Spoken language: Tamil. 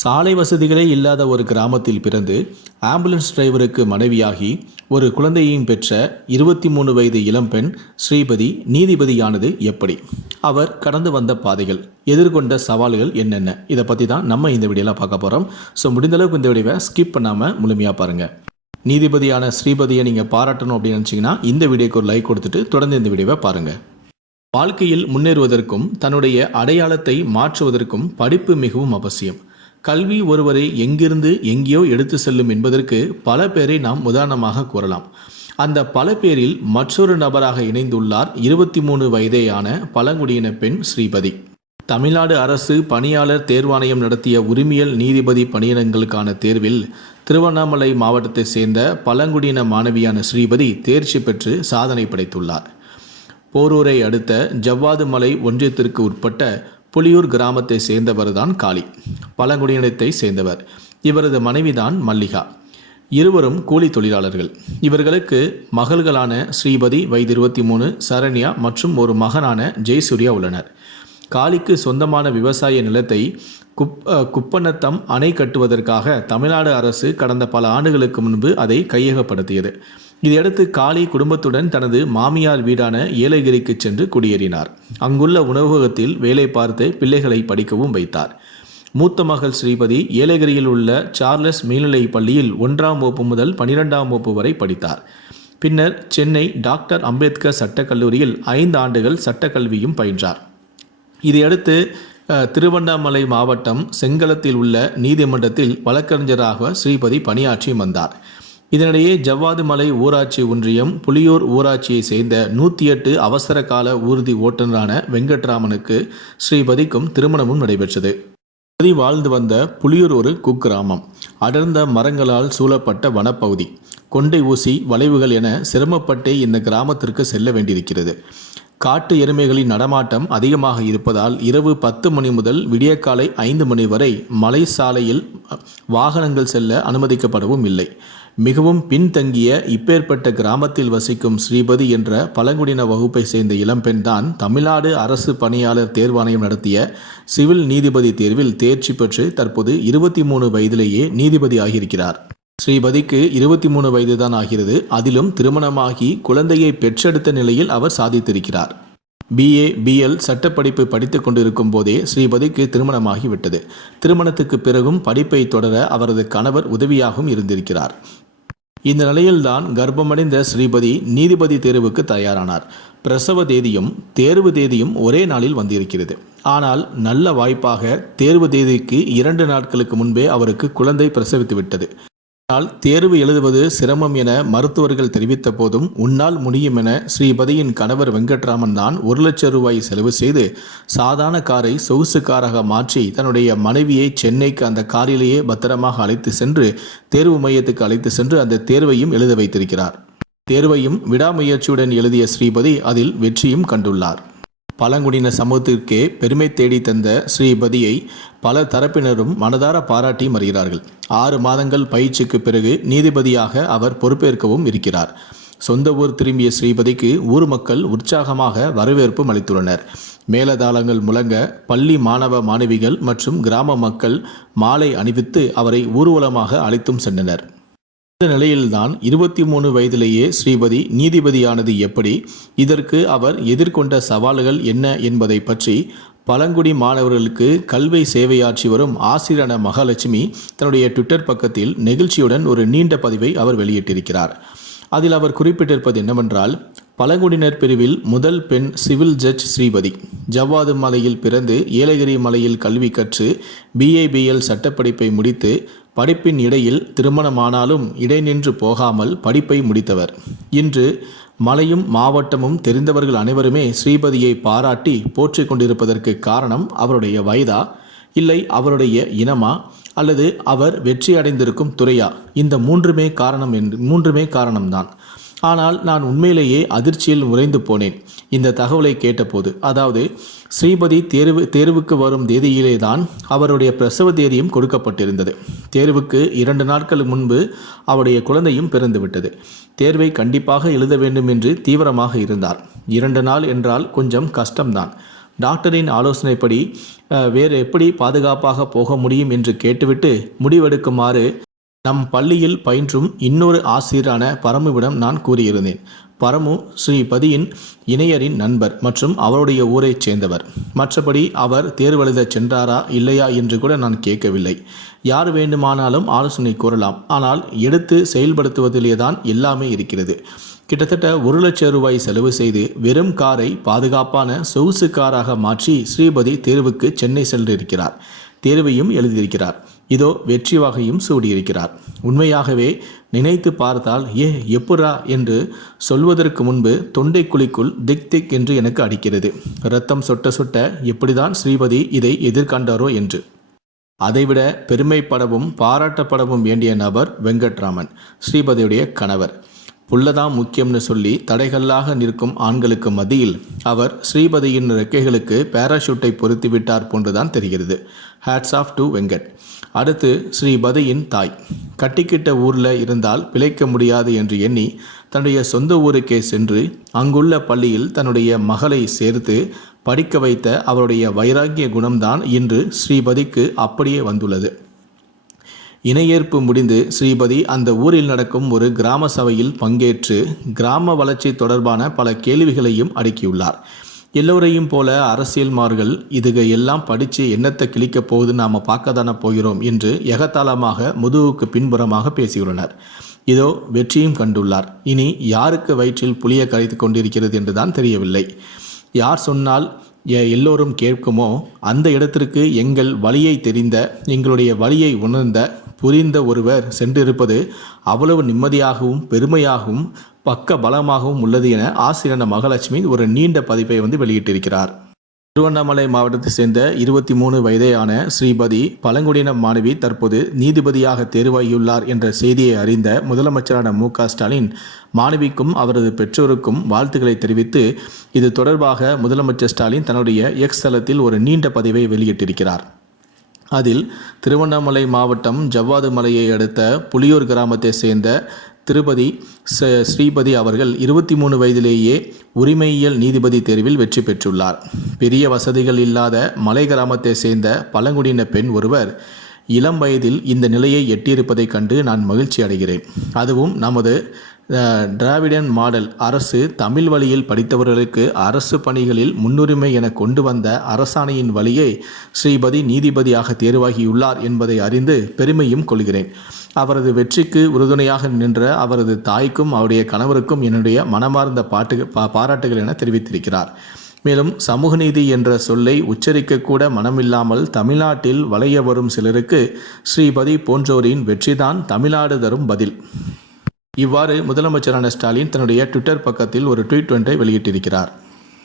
சாலை வசதிகளே இல்லாத ஒரு கிராமத்தில் பிறந்து ஆம்புலன்ஸ் டிரைவருக்கு மனைவியாகி ஒரு குழந்தையையும் பெற்ற இருபத்தி மூணு வயது இளம்பெண் ஸ்ரீபதி நீதிபதியானது எப்படி? அவர் கடந்து வந்த பாதைகள் எதிர்கொண்ட சவால்கள் என்னென்ன? இதை பற்றி தான் நம்ம இந்த வீடியோவில் பார்க்க போகிறோம் ஸோ முடிந்தளவுக்கு இந்த வீடியோவை ஸ்கிப் பண்ணாமல் முழுமையாக பாருங்கள் நீதிபதியான ஸ்ரீபதியை நீங்கள் பாராட்டணும் அப்படின்னு நினச்சிங்கன்னா இந்த வீடியோக்கு ஒரு லைக் கொடுத்துட்டு தொடர்ந்து இந்த வீடியோவை பாருங்கள் வாழ்க்கையில் முன்னேறுவதற்கும் தன்னுடைய அடையாளத்தை மாற்றுவதற்கும் படிப்பு மிகவும் அவசியம். கல்வி ஒருவரை எங்கிருந்து எங்கேயோ எடுத்து செல்லும் என்பதற்கு பல பேரை நாம் உதாரணமாக கூறலாம். அந்த பல பேரில் மற்றொரு நபராக இணைந்துள்ளார் இருபத்தி மூணு வயதேயான பழங்குடியின பெண் ஸ்ரீபதி. தமிழ்நாடு அரசு பணியாளர் தேர்வாணையம் நடத்திய உரிமையல் நீதிபதி பணியிடங்களுக்கான தேர்வில் திருவண்ணாமலை மாவட்டத்தைச் சேர்ந்த பழங்குடியின மாணவியான ஸ்ரீபதி தேர்ச்சி பெற்று சாதனை படைத்துள்ளார். போரூரை அடுத்த ஜவ்வாது மலை ஒன்றியத்திற்கு உட்பட்ட புலியூர் கிராமத்தை சேர்ந்தவர்தான் காளி. பழங்குடியினத்தை சேர்ந்தவர். இவரது மனைவிதான் மல்லிகா. இருவரும் கூலி தொழிலாளர்கள். இவர்களுக்கு மகள்களான ஸ்ரீபதி வயது இருபத்தி மூணு சரண்யா மற்றும் ஒரு மகனான ஜெயசூர்யா உள்ளனர். காளிக்கு சொந்தமான விவசாய நிலத்தை குப் குப்பநத்தம் அணை கட்டுவதற்காக தமிழ்நாடு அரசு கடந்த பல ஆண்டுகளுக்கு முன்பு அதை கையகப்படுத்தியது. இதையடுத்து காளி குடும்பத்துடன் தனது மாமியார் வீடான ஏலகிரிக்கு சென்று குடியேறினார். அங்குள்ள உணவகத்தில் வேலை பார்த்து பிள்ளைகளை படிக்கவும் வைத்தார். மூத்த மகள் ஸ்ரீபதி ஏலகிரியில் உள்ள சார்லஸ் மேல்நிலைப் பள்ளியில் ஒன்றாம் வகுப்பு முதல் பனிரெண்டாம் வகுப்பு வரை படித்தார். பின்னர் சென்னை டாக்டர் அம்பேத்கர் சட்டக்கல்லூரியில் ஐந்து ஆண்டுகள் சட்டக்கல்வியும் பயின்றார். இதையடுத்து திருவண்ணாமலை மாவட்டம் செங்கலத்தில் உள்ள நீதிமன்றத்தில் வழக்கறிஞராக ஸ்ரீபதி பணியாற்றி வந்தார். இதனிடையே ஜவ்வாது மலை ஊராட்சி ஒன்றியம் புலியூர் ஊராட்சியை சேர்ந்த நூற்றி எட்டு அவசர கால ஊர்தி ஓட்டுநரான வெங்கட்ராமனுக்கு ஸ்ரீபதிக்கும் திருமணமும் நடைபெற்றது. ஸ்ரீபதி வாழ்ந்து வந்த புலியூர் ஒரு குக்கிராமம். அடர்ந்த மரங்களால் சூழப்பட்ட வனப்பகுதி. கொண்டை ஊசி வளைவுகள் என சிரமப்பட்டே இந்த கிராமத்திற்கு செல்ல வேண்டியிருக்கிறது. காட்டு எருமைகளின் நடமாட்டம் அதிகமாக இருப்பதால் இரவு பத்து மணி முதல் விடியற்காலை ஐந்து மணி வரை மலை சாலையில் வாகனங்கள் செல்ல அனுமதிக்கப்படவும் இல்லை. மிகவும் பின்தங்கிய இப்பேற்பட்ட கிராமத்தில் வசிக்கும் ஸ்ரீபதி என்ற பழங்குடியின வகுப்பை சேர்ந்த இளம்பெண்தான் தமிழ்நாடு அரசு பணியாளர் தேர்வாணையம் நடத்திய சிவில் நீதிபதி தேர்வில் தேர்ச்சி பெற்று தற்போது இருபத்தி மூணு வயதிலேயே நீதிபதி ஆகியிருக்கிறார். ஸ்ரீபதிக்கு இருபத்தி மூணு வயதுதான் ஆகிறது. அதிலும் திருமணமாகி குழந்தையை பெற்றெடுத்த நிலையில் அவர் சாதித்திருக்கிறார். பிஏ பிஎல் சட்டப்படிப்பு படித்துக் கொண்டிருக்கும் போதே ஸ்ரீபதிக்கு திருமணமாகிவிட்டது திருமணத்துக்கு பிறகும் படிப்பை தொடர அவரது கணவர் உதவியாகவும் இருந்திருக்கிறார். இந்த நிலையில்தான் கர்ப்பமடைந்த ஸ்ரீபதி நீதிபதி தேர்வுக்கு தயாரானார். பிரசவ தேதியும் தேர்வு தேதியும் ஒரே நாளில் வந்திருக்கிறது. ஆனால் நல்ல வாய்ப்பாக தேர்வு தேதிக்கு இரண்டு நாட்களுக்கு முன்பே அவருக்கு குழந்தை பிரசவித்துவிட்டது ஆனால் தேர்வு எழுதுவது சிரமம் என மருத்துவர்கள் தெரிவித்த போதும் உன்னால் முடியும் என ஸ்ரீபதியின் கணவர் வெங்கட்ராமன் தான் ஒரு லட்சம் ரூபாய் செலவு செய்து சாதாரண காரை சொகுசு காராக மாற்றி தன்னுடைய மனைவியை சென்னைக்கு அந்த காரிலேயே பத்திரமாக அழைத்து சென்று தேர்வு மையத்துக்கு அழைத்து சென்று அந்த தேர்வையும் எழுத வைத்திருக்கிறார். தேர்வையும் விடாமுயற்சியுடன் எழுதிய ஸ்ரீபதி அதில் வெற்றியும் கண்டுள்ளார். பழங்குடியின சமூகத்திற்கே பெருமை தேடி தந்த ஸ்ரீபதியை பல தரப்பினரும் மனதார பாராட்டி வருகிறார்கள் ஆறு மாதங்கள் பயிற்சிக்கு பிறகு நீதிபதியாக அவர் பொறுப்பேற்கவும் இருக்கிறார். சொந்த ஊர் திரும்பிய ஸ்ரீபதிக்கு ஊர் மக்கள் உற்சாகமாக வரவேற்பும் அளித்துள்ளனர். மேலதாளங்கள் முழங்க பள்ளி மாணவ மாணவிகள் மற்றும் கிராம மக்கள் மாலை அணிவித்து அவரை ஊர்வலமாக அழைத்தும் சென்றனர். இந்த நிலையில்தான் இருபத்தி மூணு வயதிலேயே ஸ்ரீபதி நீதிபதியானது எப்படி இதற்கு அவர் எதிர்கொண்ட சவால்கள் என்ன என்பதை பற்றி பழங்குடி மாணவர்களுக்கு கல்வி சேவையாற்றி வரும் ஆசிரியரான மகாலட்சுமி தன்னுடைய ட்விட்டர் பக்கத்தில் நெகிழ்ச்சியுடன் ஒரு நீண்ட பதிவை அவர் வெளியிட்டிருக்கிறார். அதில் அவர் குறிப்பிட்டிருப்பது என்னவென்றால் பழங்குடியினர் பிரிவில் முதல் பெண் சிவில் ஜட்ஜ் ஸ்ரீபதி. ஜவ்வாது மலையில் பிறந்து ஏலகிரி மலையில் கல்வி கற்று பிஏபிஎல் சட்டப்படிப்பை முடித்து படிப்பின் இடையில் திருமணமானாலும் இடைநின்று போகாமல் படிப்பை முடித்தவர். இன்று மலையும் மாவட்டமும் தெரிந்தவர்கள் அனைவருமே ஸ்ரீபதியை பாராட்டி போற்றிக் கொண்டிருப்பதற்கு காரணம் அவருடைய வயதா? இல்லை அவருடைய இனமா? அல்லது அவர் வெற்றி அடைந்திருக்கும் துறையா? இந்த மூன்றுமே காரணம் என்று மூன்றுமே காரணம்தான். ஆனால் நான் உண்மையிலேயே அதிர்ச்சியில் உறைந்து போனேன். இந்த தகவலை கேட்டபோது அதாவது ஸ்ரீபதி தேர்வு தேர்வுக்கு வரும் தேதியிலே தான் அவருடைய பிரசவ தேதியும் கொடுக்கப்பட்டிருந்தது. தேர்வுக்கு இரண்டு நாட்கள் முன்பு அவருடைய குழந்தையும் பிறந்துவிட்டது. தேர்வை கண்டிப்பாக எழுத வேண்டும் என்று தீவிரமாக இருந்தார். இரண்டு நாள் என்றால் கொஞ்சம் கஷ்டம்தான். டாக்டரின் ஆலோசனைப்படி வேறு எப்படி பாதுகாப்பாக போக முடியும் என்று கேட்டுவிட்டு முடிவெடுக்குமாறு நம் பள்ளியில் பயின்றும் இன்னொரு ஆசிரியரான பரமுவிடம் நான் கூறியிருந்தேன். பரமு ஸ்ரீபதியின் இணையரின் நண்பர் மற்றும் அவருடைய ஊரைச் சேர்ந்தவர். மற்றபடி அவர் தேர்வெழுதச் சென்றாரா இல்லையா என்று கூட நான் கேட்கவில்லை. யார் வேண்டுமானாலும் ஆலோசனை கூறலாம். ஆனால் எடுத்து செயல்படுத்துவதிலே தான் எல்லாமே இருக்கிறது. கிட்டத்தட்ட ஒரு லட்சம் ரூபாய் செலவு செய்து வெறும் காரை பாதுகாப்பான சொகுசு காராக மாற்றி ஸ்ரீபதி தேர்வுக்கு சென்னை சென்றிருக்கிறார். தேர்வையும் எழுதியிருக்கிறார். இதோ வெற்றி வகையும் சூடியிருக்கிறார். உண்மையாகவே நினைத்து பார்த்தால் ஏ எப்புரா என்று சொல்வதற்கு முன்பு தொண்டைக்குழிக்குள் திக் திக் என்று எனக்கு அடிக்கிறது. ரத்தம் சொட்ட சொட்ட எப்படிதான் ஸ்ரீபதி இதை எதிர்கண்டாரோ? என்று. அதைவிட பெருமைப்படவும் பாராட்டப்படவும் வேண்டிய நபர் வெங்கட்ராமன் ஸ்ரீபதியுடைய கணவர். புல்லதான் முக்கியம்னு சொல்லி தடைகல்லாக நிற்கும் ஆண்களுக்கு மத்தியில் அவர் ஸ்ரீபதியின் ரெக்கைகளுக்கு பேராஷூட்டை பொருத்தி விட்டார் போன்றுதான் தெரிகிறது. ஹேட்ஸ் ஆஃப் டு வெங்கட் அடுத்து ஸ்ரீபதியின் தாய். கட்டிக்கிட்ட ஊரில் இருந்தால் பிழைக்க முடியாது என்று எண்ணி தன்னுடைய சொந்த ஊருக்கே சென்று அங்குள்ள பள்ளியில் தன்னுடைய மகளை சேர்த்து படிக்க வைத்த அவருடைய வைராக்கிய குணம்தான் இன்று ஸ்ரீபதிக்கு அப்படியே வந்துள்ளது. இணையேற்பு முடிந்து ஸ்ரீபதி அந்த ஊரில் நடக்கும் ஒரு கிராம சபையில் பங்கேற்று கிராம வளர்ச்சி தொடர்பான பல கேள்விகளையும் அடுக்கியுள்ளார். எல்லோரையும் போல அரசியல்மார்கள் இதுக எல்லாம் படித்து என்னத்தை கிழிக்கப் போகுது? நாம் பார்க்க தானே போகிறோம்? என்று எகத்தாளமாக முதுகுக்கு பின்புறமாக பேசியுள்ளனர். இதோ வெற்றியும் கண்டுள்ளார். இனி யாருக்கு வயிற்றில் புலியை கரைத்து கொண்டிருக்கிறது என்றுதான் தெரியவில்லை. யார் சொன்னால் எல்லோரும் கேட்குமோ? அந்த இடத்திற்கு எங்கள் வழியை தெரிந்த எங்களுடைய வழியை உணர்ந்த புரிந்த ஒருவர் சென்றிருப்பது அவ்வளவு நிம்மதியாகவும் பெருமையாகவும் பக்க பலமாகவும் உள்ளது என ஆசிரியர் மகாலட்சுமி ஒரு நீண்ட பதிப்பை வந்து வெளியிட்டிருக்கிறார். திருவண்ணாமலை மாவட்டத்தை சேர்ந்த இருபத்தி மூணு வயதேயான ஸ்ரீபதி பழங்குடியின மாணவி தற்போது நீதிபதியாக தேர்வாகியுள்ளார் என்ற செய்தியை அறிந்த முதலமைச்சரான மு க ஸ்டாலின் மாணவிக்கும் அவரது பெற்றோருக்கும் வாழ்த்துக்களை தெரிவித்து இது தொடர்பாக முதலமைச்சர் ஸ்டாலின் தன்னுடைய எக்ஸ் தளத்தில் ஒரு நீண்ட பதிவை வெளியிட்டிருக்கிறார். அதில் திருவண்ணாமலை மாவட்டம் ஜவ்வாது மலையை அடுத்த புலியூர் கிராமத்தை சேர்ந்த திருப்பதி ச- ஸ்ரீபதி அவர்கள் இருபத்தி மூணு வயதிலேயே உரிமையியல் நீதிபதி தேர்வில் வெற்றி பெற்றுள்ளார். பெரிய வசதிகள் இல்லாத மலை கிராமத்தை சேர்ந்த பழங்குடியின பெண் ஒருவர் இளம் வயதில் இந்த நிலையை எட்டியிருப்பதைக் கண்டு நான் மகிழ்ச்சி அடைகிறேன். அதுவும் நமது டிராவிடன் மாடல் அரசு தமிழ் வழியில் படித்தவர்களுக்கு அரசு பணிகளில் முன்னுரிமை என கொண்டு வந்த அரசாணையின் வழியே ஸ்ரீபதி நீதிபதியாக தேர்வாகியுள்ளார் என்பதை அறிந்து பெருமையும் கொள்கிறேன். அவரது வெற்றிக்கு உறுதுணையாக நின்ற அவரது தாய்க்கும் அவருடைய கணவருக்கும் என்னுடைய மனமார்ந்த பாட்டு பா- பாராட்டுகள் என தெரிவித்திருக்கிறார். மேலும் சமூக நீதி என்ற சொல்லை உச்சரிக்கக்கூட மனமில்லாமல் தமிழ்நாட்டில் வளைய வரும் சிலருக்கு ஸ்ரீபதி போன்றோரின் வெற்றிதான் தமிழ்நாடு தரும் பதில். இவ்வாறு முதலமைச்சரான ஸ்டாலின் தன்னுடைய ட்விட்டர் பக்கத்தில் ஒரு ட்வீட் ஒன்றை வெளியிட்டிருக்கிறார்.